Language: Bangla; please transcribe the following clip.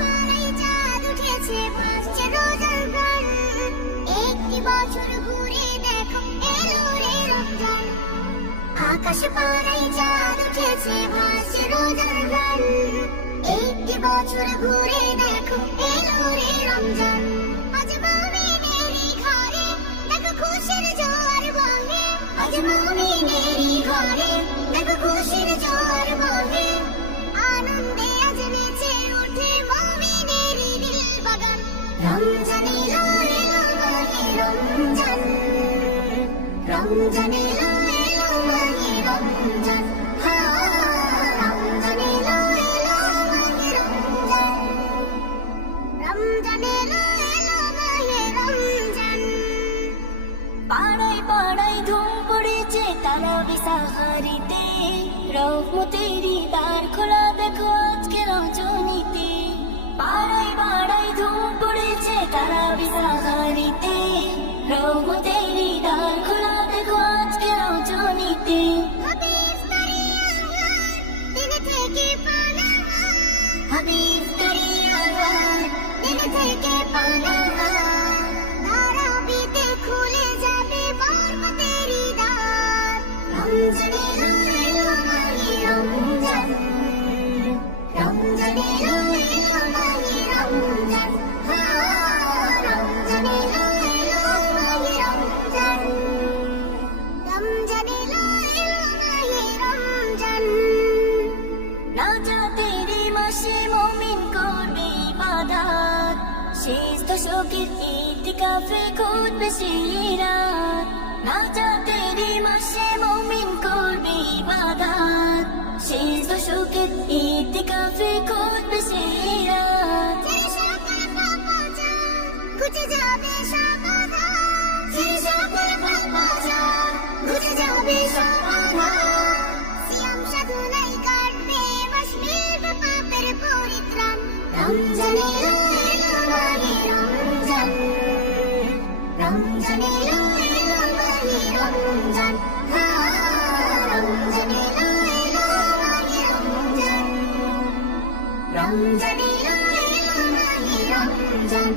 পাড়ায় চাঁদ উঠেছে, ভাসছে রোজার গান। একটি বছর ঘুরে দেখো এলো রে রমজান। আকাশ পাড়ায় চাঁদ উঠেছে, ভাসছে রোজার গান। একটি বছর ঘুরে দেখো এলো রে রমজান। আজ মুমিনেরই ঘরে দেখো খুশির জোয়ার বহে। আজ মুমিনেরই ঘরে দেখো খুশির জোয়ার বহে। আনন্দে আজ নেচে ওঠে মুমিনেরই দিল বাগান। রমজান এলো এলো মাহে রমজান। রমজান এলো এলো মাহে রমজান। রমজান এলো এলো মাহে রমজান। রমজান এলো এলো মাহে রমজান। পাড়ায় পাড়ায় ধুম পড়েছে তারাবি সাহারিতে। রহমতেরই দ্বার খোলা দেখো আজকে রজনীতে। পাড়ায় পাড়ায় ধুম পড়েছে তারাবি সাহারিতে। রহমতেরই দ্বার খোলা দেখো আজকে রজনীতে। হবে ইফতারি আহার, দিন থেকে পানাহার। হবে ইফতারি আহার, দিন থেকে পানাহার। তারাবিতে খুলে যাবে বরকতেরই দ্বার। রমজান এলো এলো মাহে রমজান। রমজান এলো এলো মাহে রমজান। রমজান এলো এলো মাহে রমজান। রমজান এলো এলো মাহে রমজান। নাজাতেরই মাসে মুমিন করবে ইবাদত। শেষ দশকের ইতিকাফে খুঁজবে সেই রাত। নাজাতেরই মাসে মুমিন করবে ইবাদত। শেষ দশকের ইতিকাফে খুঁজবে সেই রাত। ছেড়ে সকল পাপাচার, ঘুচে যাবে সব আধার। ছেড়ে সকল পাপাচার, ঘুচে যাবে সব আধার। সিয়াম সাধনায় কাটবে মাস, মিলবে পাপের পরিত্রাণ। রমজান এলো এলো মাহে রমজান। রমজান এলো এলো মাহে রমজান। রমজান এলো এলো মাহে রমজান। রমজান এলো এলো মাহে রমজান।